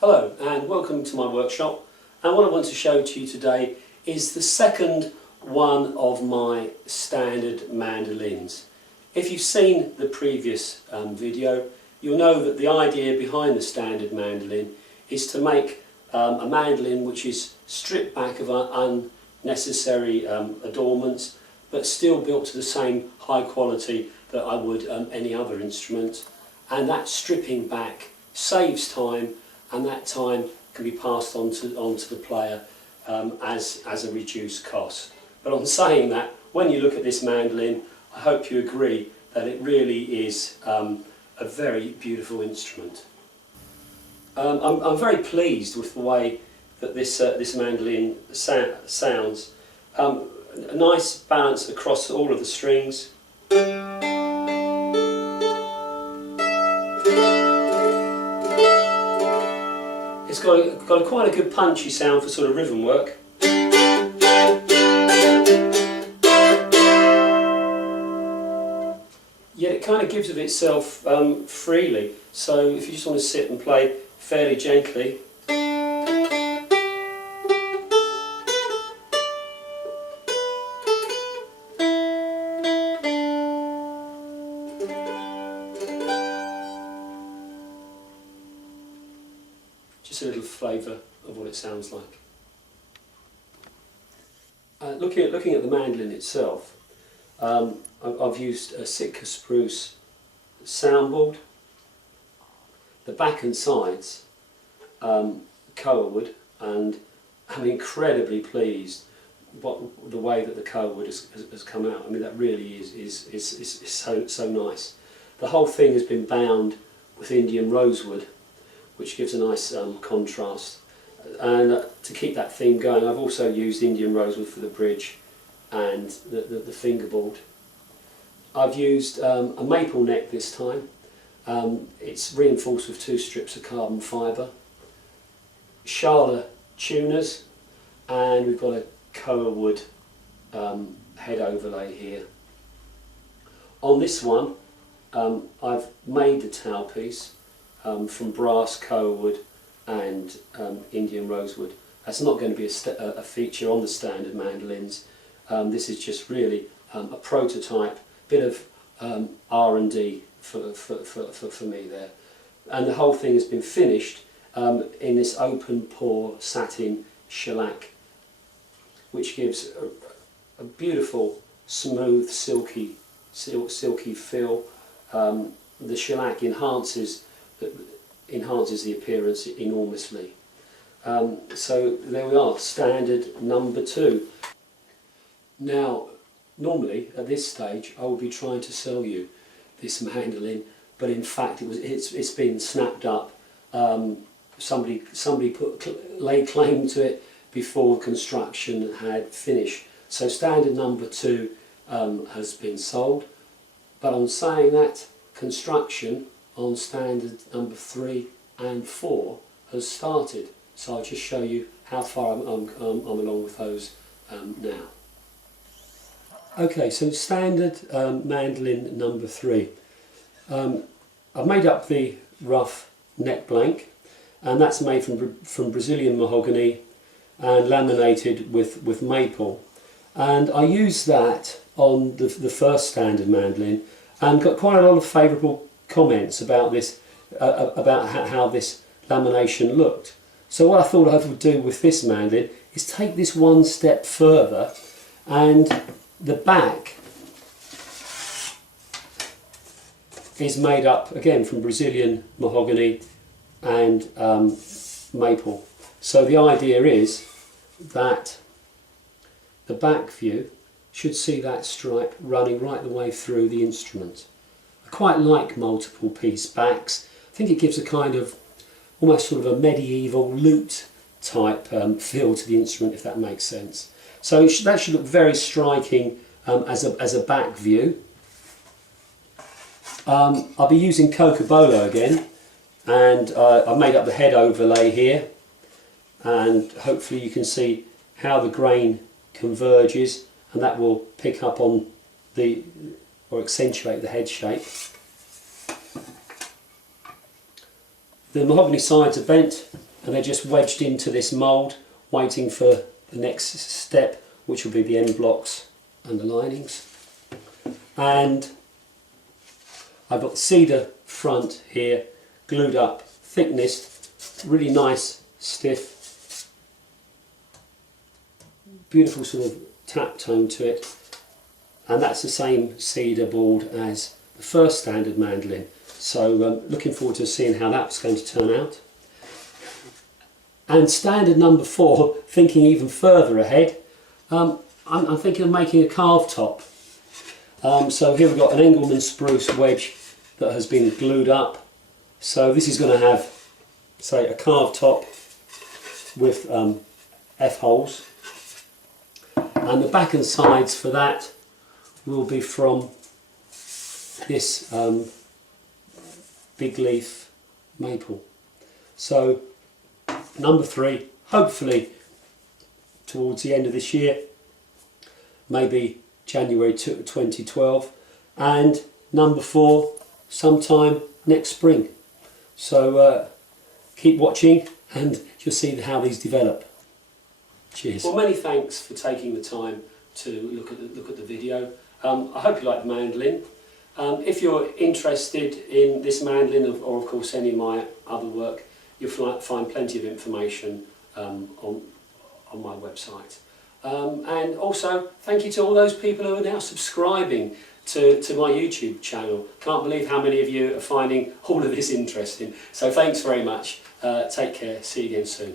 Hello and welcome to my workshop, and what I want to show to you today is the second one of my standard mandolins. If you've seen the previous video, you'll know that the idea behind the standard mandolin is to make a mandolin which is stripped back of unnecessary adornments, but still built to the same high quality that I would any other instrument, and that stripping back saves time, and that time can be passed on to the player as a reduced cost. But on saying that, when you look at this mandolin, I hope you agree that it really is a very beautiful instrument. I'm very pleased with the way that this mandolin sounds. A nice balance across all of the strings. It's got quite a good punchy sound for sort of rhythm work. Yet it kind of gives of itself freely, so if you just want to sit and play fairly gently. Just a little flavour of what it sounds like. Looking at the mandolin itself, I've used a Sitka spruce soundboard. The back and sides, koa wood, and I'm incredibly pleased the way that the koa wood has come out. I mean, that really is so nice. The whole thing has been bound with Indian rosewood, which gives a nice contrast. And to keep that theme going, I've also used Indian rosewood for the bridge and the fingerboard. I've used a maple neck this time. It's reinforced with 2 strips of carbon fibre, Schala tuners, and we've got a koa wood head overlay here. On this one, I've made the tailpiece from brass, koa wood and Indian rosewood. That's not going to be a feature on the standard mandolins. This is just really a prototype, bit of R&D for me there. And the whole thing has been finished in this open pore satin shellac, which gives a beautiful, smooth, silky feel. The shellac enhances the appearance enormously. So there we are, standard number 2. Now, normally at this stage I would be trying to sell you this mandolin, but in fact it's been snapped up. Somebody laid claim to it before construction had finished. So standard number 2 has been sold. But on saying that, construction on standard number 3 and 4 has started. So I'll just show you how far I'm along with those now. Okay, so standard mandolin number 3. I've made up the rough neck blank, and that's made from Brazilian mahogany and laminated with maple. And I used that on the first standard mandolin and got quite a lot of favourable comments about this, about how this lamination looked. So what I thought I would do with this mandolin is take this one step further, and the back is made up again from Brazilian mahogany and maple. So the idea is that the back view should see that stripe running right the way through the instrument. I quite like multiple piece backs. I think it gives a kind of almost sort of a medieval lute type feel to the instrument, if that makes sense. So that should look very striking as a back view. I'll be using Cocobolo again, and I've made up the head overlay here, and hopefully you can see how the grain converges, and that will pick up on or accentuate the head shape. The mahogany sides are bent and they're just wedged into this mould, waiting for the next step, which will be the end blocks and the linings. And I've got the cedar front here, glued up, thickness, really nice, stiff, beautiful sort of tap tone to it, and that's the same cedar board as the first standard mandolin. So looking forward to seeing how that's going to turn out. And standard number 4, thinking even further ahead, I'm thinking of making a carved top. So here we've got an Engelmann spruce wedge that has been glued up. So this is going to have, say, a carved top with F-holes. And the back and sides for that will be from this big leaf maple. So number 3, hopefully towards the end of this year, maybe January 2012, and number 4 sometime next spring. So keep watching and you'll see how these develop. Cheers. Well, many thanks for taking the time to look at the video. I hope you like the mandolin. If you're interested in this mandolin, or of course any of my other work, you'll find plenty of information on my website. And also, thank you to all those people who are now subscribing to my YouTube channel. Can't believe how many of you are finding all of this interesting. So thanks very much. Take care. See you again soon.